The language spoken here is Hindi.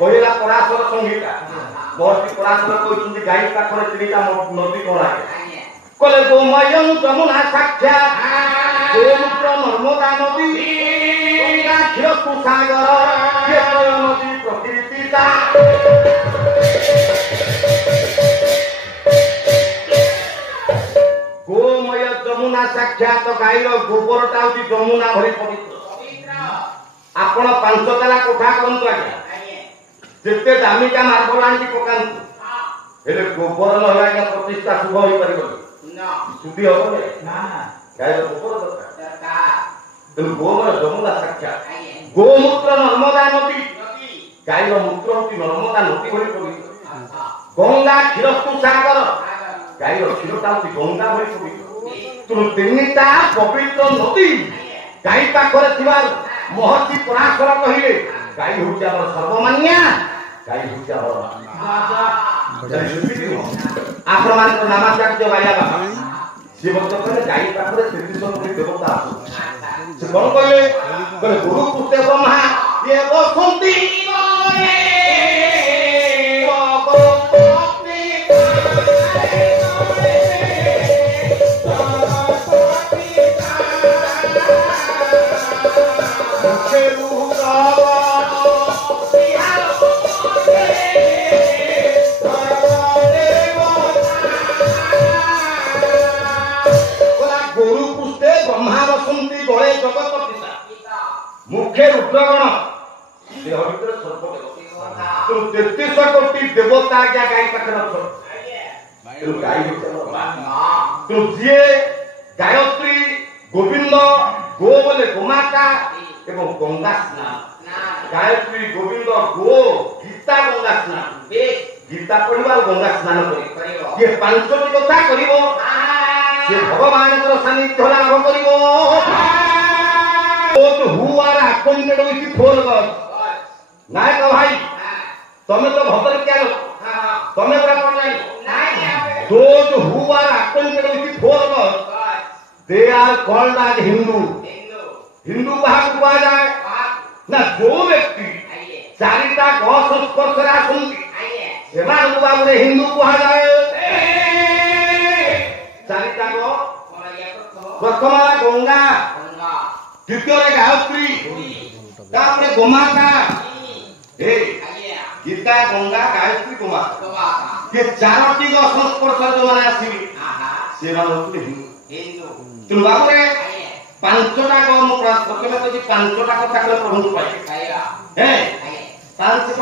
କହିଲା ପରାଶର ସଂହିତା ମହର୍ଷି ପରାଶର କହିଛନ୍ତି ଗାଈ ପାଖରେ ତିନିଟା ନଦୀ କଣ ଆଗେ କହିଲେ ଗୋମୟଂ ଯମୁନା ସାକ୍ଷା ଗୋମୂତ୍ର ନର୍ମଦା ନଦୀ ଗଙ୍ଗା କ୍ଷୀର ସାଗର ନଦୀ ପ୍ରକୃତିତା गोमय जमुना साक्षात गाईर गोबरटा होची जमुना भरी पवित्र आपण पांच ताला कोठा करंतु आज्ञा जेते दामिका मार्बल आंटी पकांतु हेले गोबर नहला आज्ञा प्रतिष्ठा शुभ होई परिबो ना शुद्धि हो ना गाईर गोबर दरकार तो गोमय जमुना साक्षात गोमूत्र नर्मदा नदी गाईर मूत्र होची नर्मदा नदी भरी पवित्र गंगा क्षीरस्तु सागर गाईर क्षीरटा होची गंगा भरी पवित्र तुम तीनटा पवित्र नदी गाई पाखरे थिबा महर्षि पराशर कहिले गाई होची हमर सर्वमान्या गाई होची हमर आपण मान नामाचार्य गाया बाबा से भक्त कहले गाई पाखरे 33 कोटी देवता आसु से कोन कहले गुरु पुत्र ब्रह्मा ये बसंती मुख्य रुद्रगण से हरिद्र सर्वदेव तुम 33 कोटी देवता क्या गाई पाखरे अछो तुम गाई तुम जिए गायत्री गोविंद गो बोले गोमाता एवं गंगा स्नान गायत्री गोविंद गो गीता गंगा स्नान गीता पढ़िबा गंगा स्नान करी ये पांचटी कथा करिवो ये भगवान को सानिध्य लाभ करिवो तो who are appointed with 4 gods नायक भाई तमे तो भद्र क्या लो तमे बड़ा कोन जाई those who are appointed with 4 gods they are called as Hindu Hindu भाग हुआ जाए ना जो व्यक्ति चारिता गो संस्पर्श रे आसुंती सेमान बाबू हिंदू हुआ जाए चारिता गो प्रथम गंगा द्वितीय गायत्री तापरे गोमाता हे गीता गंगा गायत्री गोमाता ये चारोटी गो संस्पर्श जो माने आसीबी से मान होती हिंदू तुम बाबू रे पांचटा गो प्रथम कहि पांचटा कथा प्रभु पाई हे पांच